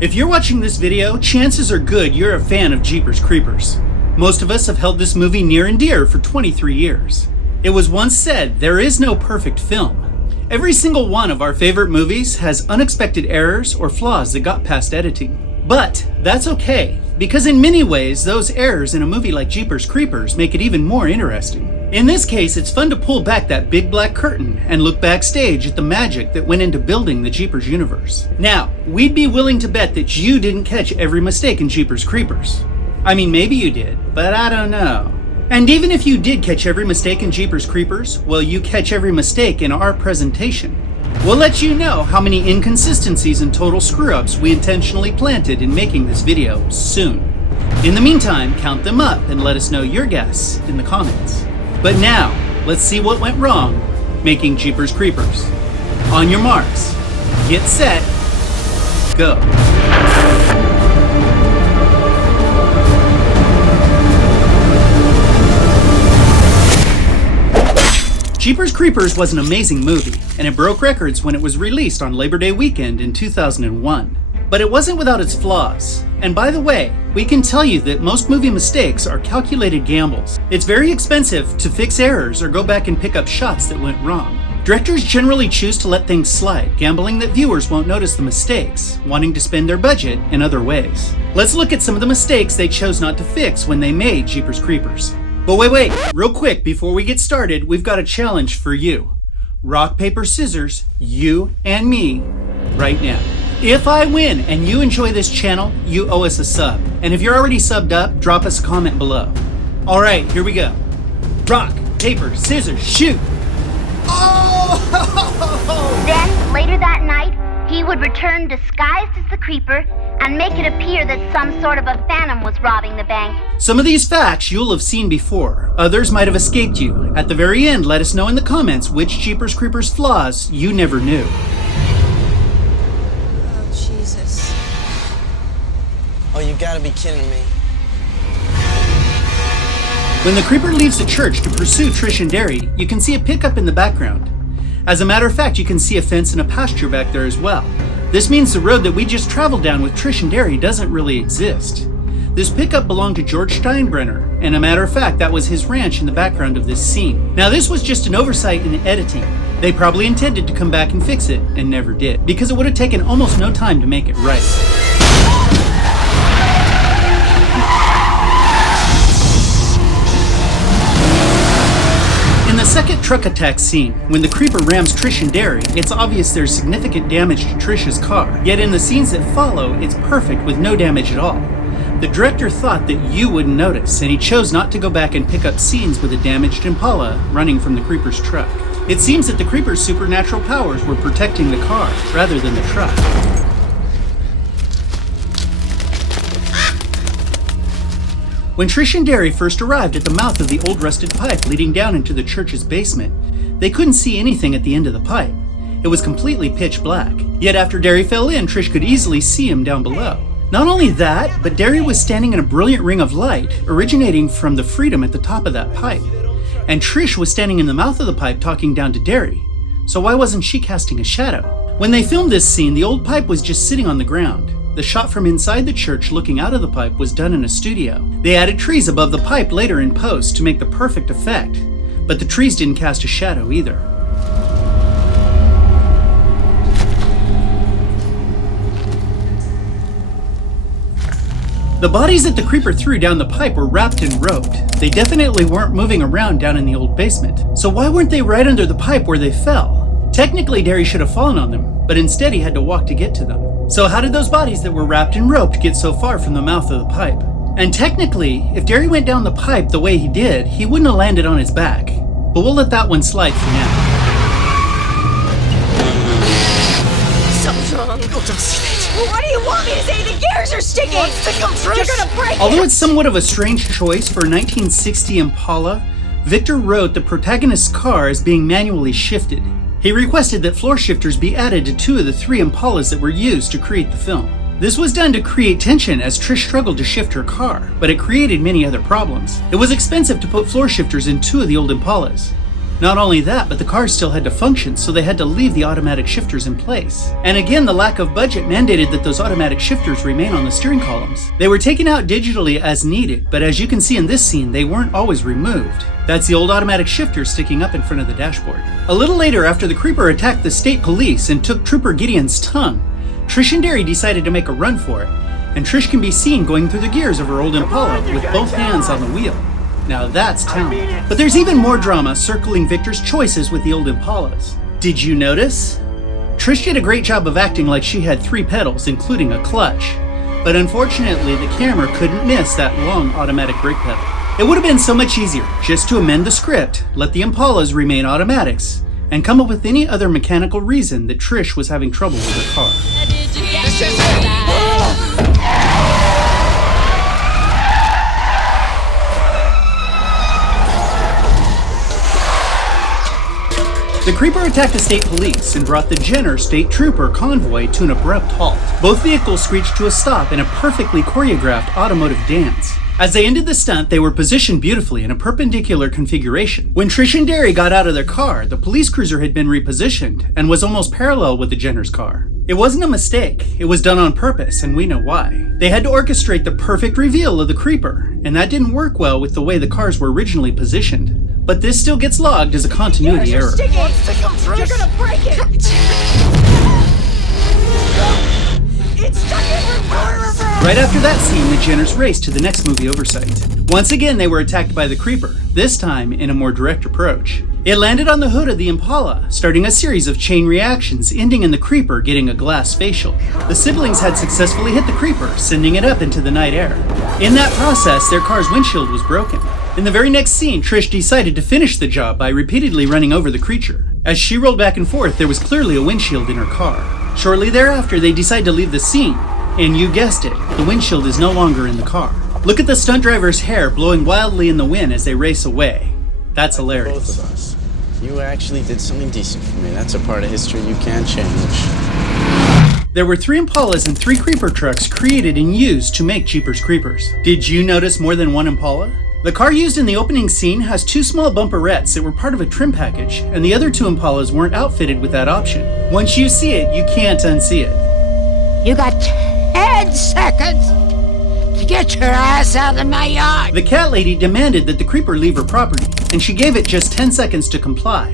If you're watching this video, chances are good you're a fan of Jeepers Creepers. Most of us have held this movie near and dear for 23 years. It was once said, there is no perfect film. Every single one of our favorite movies has unexpected errors or flaws that got past editing. But that's okay, because in many ways, those errors in a movie like Jeepers Creepers make it even more interesting. In this case, it's fun to pull back that big black curtain and look backstage at the magic that went into building the Jeepers universe. Now, we'd be willing to bet that you didn't catch every mistake in Jeepers Creepers. I mean, maybe you did, but I don't know. And even if you did catch every mistake in Jeepers Creepers, well, you catch every mistake in our presentation. We'll let you know how many inconsistencies and total screw-ups we intentionally planted in making this video soon. In the meantime, count them up and let us know your guess in the comments. But now, let's see what went wrong making Jeepers Creepers. On your marks, get set, go. Jeepers Creepers was an amazing movie, and it broke records when it was released on Labor Day weekend in 2001. But it wasn't without its flaws. And by the way, we can tell you that most movie mistakes are calculated gambles. It's very expensive to fix errors or go back and pick up shots that went wrong. Directors generally choose to let things slide, gambling that viewers won't notice the mistakes, wanting to spend their budget in other ways. Let's look at some of the mistakes they chose not to fix when they made Jeepers Creepers. But wait, real quick, before we get started, we've got a challenge for you. Rock, paper, scissors, you and me, right now. If I win and you enjoy this channel, you owe us a sub. And if you're already subbed up, drop us a comment below. All right, here we go. Rock, paper, scissors, shoot. Oh! Then, later that night, he would return disguised as the creeper and make it appear that some sort of a phantom was robbing the bank. Some of these facts you'll have seen before. Others might have escaped you. At the very end, let us know in the comments which Jeepers Creepers flaws you never knew. Oh, you gotta be kidding me. When the creeper leaves the church to pursue Trish and Derry, you can see a pickup in the background. As a matter of fact, you can see a fence and a pasture back there as well. This means the road that we just traveled down with Trish and Derry doesn't really exist. This pickup belonged to George Steinbrenner, and a matter of fact, that was his ranch in the background of this scene. Now, this was just an oversight in editing. They probably intended to come back and fix it, and never did, because it would have taken almost no time to make it right. In the second truck attack scene, when the creeper rams Trish and Derry, it's obvious there's significant damage to Trish's car. Yet in the scenes that follow, it's perfect with no damage at all. The director thought that you wouldn't notice, and he chose not to go back and pick up scenes with a damaged Impala running from the creeper's truck. It seems that the creeper's supernatural powers were protecting the car rather than the truck. When Trish and Derry first arrived at the mouth of the old rusted pipe leading down into the church's basement, they couldn't see anything at the end of the pipe. It was completely pitch black. Yet after Derry fell in, Trish could easily see him down below. Not only that, but Derry was standing in a brilliant ring of light originating from the freedom at the top of that pipe. And Trish was standing in the mouth of the pipe talking down to Derry. So why wasn't she casting a shadow? When they filmed this scene, the old pipe was just sitting on the ground. The shot from inside the church looking out of the pipe was done in a studio. They added trees above the pipe later in post to make the perfect effect, but the trees didn't cast a shadow either. The bodies that the creeper threw down the pipe were wrapped in rope. They definitely weren't moving around down in the old basement. So why weren't they right under the pipe where they fell? Technically, Derry should have fallen on them, but instead he had to walk to get to them. So how did those bodies that were wrapped in rope get so far from the mouth of the pipe? And technically, if Derry went down the pipe the way he did, he wouldn't have landed on his back. But we'll let that one slide for now. Something's wrong. Oh, don't say that. What do you want me to say? The gears are sticking! You're gonna break Although it! it's somewhat of a strange choice for a 1960 Impala, Victor wrote the protagonist's car as being manually shifted. He requested that floor shifters be added to 2 of the 3 Impalas that were used to create the film. This was done to create tension as Trish struggled to shift her car, but it created many other problems. It was expensive to put floor shifters in 2 of the old Impalas. Not only that, but the cars still had to function, so they had to leave the automatic shifters in place. And again, the lack of budget mandated that those automatic shifters remain on the steering columns. They were taken out digitally as needed, but as you can see in this scene, they weren't always removed. That's the old automatic shifter sticking up in front of the dashboard. A little later, after the creeper attacked the state police and took Trooper Gideon's tongue, Trish and Derry decided to make a run for it, and Trish can be seen going through the gears of her old Impala with both hands on the wheel. Now that's talent. But there's even more drama circling Victor's choices with the old Impalas. Did you notice? Trish did a great job of acting like she had 3 pedals, including a clutch. But unfortunately, the camera couldn't miss that long automatic brake pedal. It would have been so much easier just to amend the script, let the Impalas remain automatics, and come up with any other mechanical reason that Trish was having trouble with her car. The creeper attacked the state police and brought the Jenner state trooper convoy to an abrupt halt. Both vehicles screeched to a stop in a perfectly choreographed automotive dance. As they ended the stunt, they were positioned beautifully in a perpendicular configuration. When Trish and Derry got out of their car, the police cruiser had been repositioned and was almost parallel with the Jenner's car. It wasn't a mistake, it was done on purpose, and we know why. They had to orchestrate the perfect reveal of the creeper, and that didn't work well with the way the cars were originally positioned. But this still gets logged as a continuity error. You're gonna break it! It's stuck in reverse! Right after that scene, the Jenners raced to the next movie oversight. Once again, they were attacked by the creeper, this time in a more direct approach. It landed on the hood of the Impala, starting a series of chain reactions, ending in the creeper getting a glass facial. The siblings had successfully hit the creeper, sending it up into the night air. In that process, their car's windshield was broken. In the very next scene, Trish decided to finish the job by repeatedly running over the creature. As she rolled back and forth, there was clearly a windshield in her car. Shortly thereafter, they decide to leave the scene. And you guessed it, the windshield is no longer in the car. Look at the stunt driver's hair blowing wildly in the wind as they race away. That's hilarious. Both of us. You actually did something decent for me. That's a part of history you can't change. There were 3 Impalas and 3 creeper trucks created and used to make Jeepers Creepers. Did you notice more than one Impala? The car used in the opening scene has 2 small bumperettes that were part of a trim package, and the other 2 Impalas weren't outfitted with that option. Once you see it, you can't unsee it. You got 10 seconds to get your ass out of my yard. The cat lady demanded that the creeper leave her property, and she gave it just 10 seconds to comply.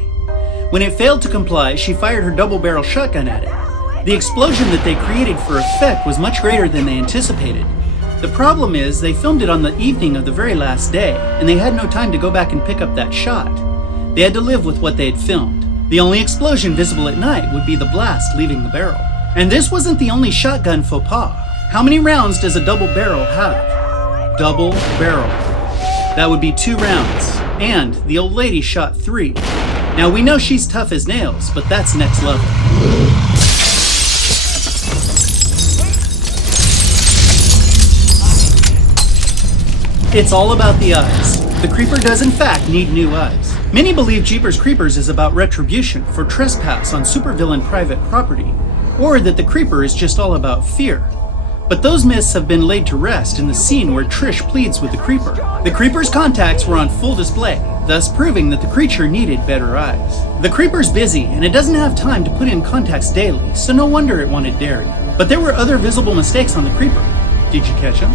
When it failed to comply, she fired her double-barrel shotgun at it. The explosion that they created for effect was much greater than they anticipated. The problem is, they filmed it on the evening of the very last day, and they had no time to go back and pick up that shot. They had to live with what they had filmed. The only explosion visible at night would be the blast leaving the barrel. And this wasn't the only shotgun faux pas. How many rounds does a double barrel have? Double barrel. That would be 2 rounds. And the old lady shot 3. Now we know she's tough as nails, but that's next level. It's all about the eyes. The creeper does in fact need new eyes. Many believe Jeepers Creepers is about retribution for trespass on supervillain private property, or that the creeper is just all about fear. But those myths have been laid to rest in the scene where Trish pleads with the creeper. The creeper's contacts were on full display, thus proving that the creature needed better eyes. The creeper's busy, and it doesn't have time to put in contacts daily, so no wonder it wanted Derry. But there were other visible mistakes on the creeper. Did you catch them?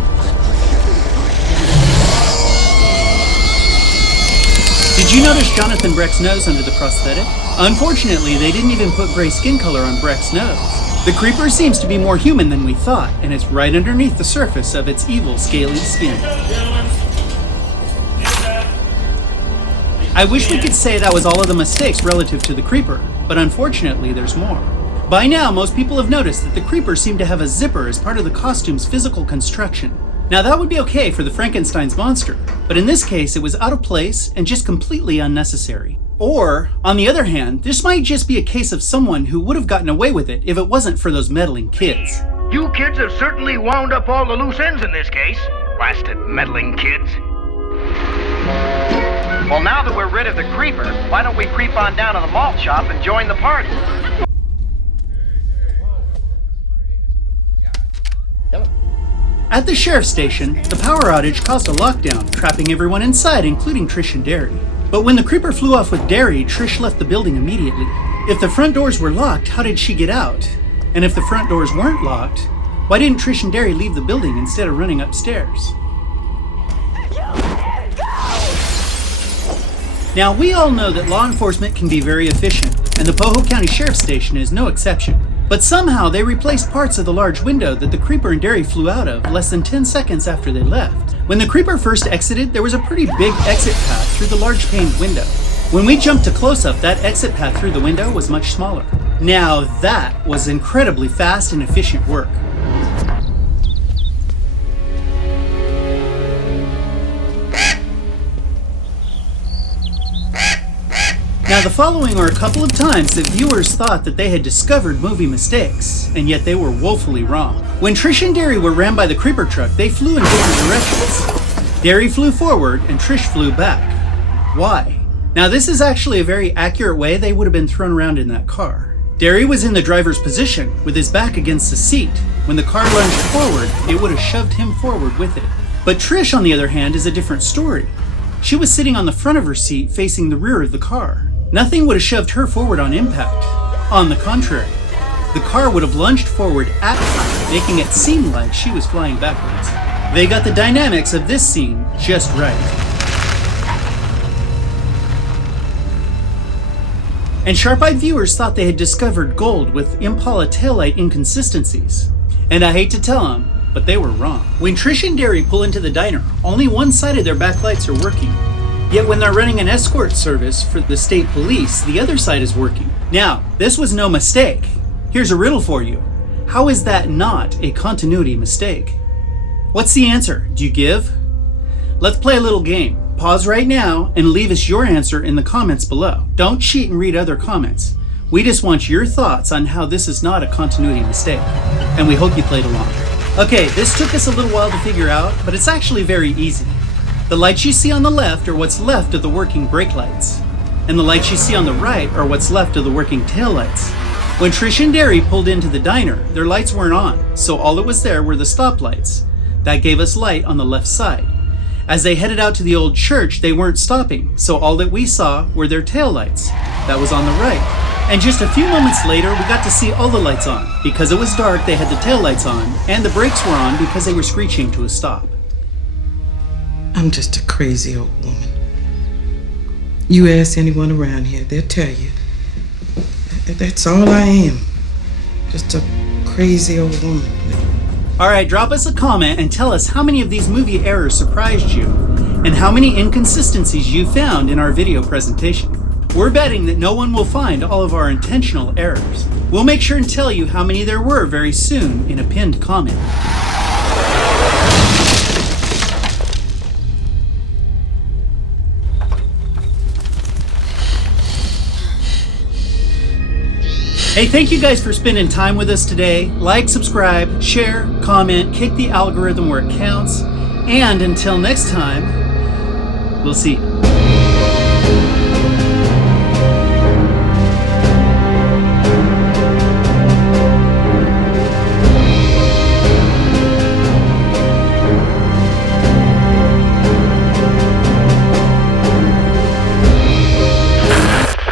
Did you notice Jonathan Breck's nose under the prosthetic? Unfortunately, they didn't even put gray skin color on Breck's nose. The creeper seems to be more human than we thought, and it's right underneath the surface of its evil, scaly skin. I wish we could say that was all of the mistakes relative to the creeper, but unfortunately there's more. By now, most people have noticed that the creeper seemed to have a zipper as part of the costume's physical construction. Now that would be okay for the Frankenstein's monster, but in this case it was out of place and just completely unnecessary. Or, on the other hand, this might just be a case of someone who would have gotten away with it if it wasn't for those meddling kids. You kids have certainly wound up all the loose ends in this case. Blasted meddling kids. Well, now that we're rid of the creeper, why don't we creep on down to the malt shop and join the party? At the sheriff's station, the power outage caused a lockdown, trapping everyone inside, including Trish and Derry. But when the creeper flew off with Derry, Trish left the building immediately. If the front doors were locked, how did she get out? And if the front doors weren't locked, why didn't Trish and Derry leave the building instead of running upstairs? Now, we all know that law enforcement can be very efficient, and the Poho County Sheriff's Station is no exception. But somehow they replaced parts of the large window that the creeper and Derry flew out of less than 10 seconds after they left. When the creeper first exited, there was a pretty big exit path through the large paned window. When we jumped to close-up, that exit path through the window was much smaller. Now that was incredibly fast and efficient work. Now, the following are a couple of times that viewers thought that they had discovered movie mistakes, and yet they were woefully wrong. When Trish and Derry were rammed by the creeper truck, they flew in different directions. Derry flew forward and Trish flew back. Why? Now, this is actually a very accurate way they would have been thrown around in that car. Derry was in the driver's position, with his back against the seat. When the car lunged forward, it would have shoved him forward with it. But Trish, on the other hand, is a different story. She was sitting on the front of her seat facing the rear of the car. Nothing would have shoved her forward on impact. On the contrary, the car would have lunged forward at her, making it seem like she was flying backwards. They got the dynamics of this scene just right. And sharp-eyed viewers thought they had discovered gold with Impala taillight inconsistencies. And I hate to tell them, but they were wrong. When Trish and Derry pull into the diner, only one side of their backlights are working. Yet when they're running an escort service for the state police, the other side is working. Now, this was no mistake. Here's a riddle for you. How is that not a continuity mistake? What's the answer? Do you give? Let's play a little game. Pause right now and leave us your answer in the comments below. Don't cheat and read other comments. We just want your thoughts on how this is not a continuity mistake. And we hope you played along. Okay, this took us a little while to figure out, but it's actually very easy. The lights you see on the left are what's left of the working brake lights. And the lights you see on the right are what's left of the working tail lights. When Trish and Derry pulled into the diner, their lights weren't on, so all that was there were the stop lights. That gave us light on the left side. As they headed out to the old church, they weren't stopping, so all that we saw were their tail lights. That was on the right. And just a few moments later, we got to see all the lights on. Because it was dark, they had the tail lights on, and the brakes were on because they were screeching to a stop. I'm just a crazy old woman. You ask anyone around here, they'll tell you. That's all I am. Just a crazy old woman. Alright, drop us a comment and tell us how many of these movie errors surprised you, and how many inconsistencies you found in our video presentation. We're betting that no one will find all of our intentional errors. We'll make sure and tell you how many there were very soon in a pinned comment. Hey, thank you guys for spending time with us today. Like, subscribe, share, comment, kick the algorithm where it counts. And until next time, we'll see you.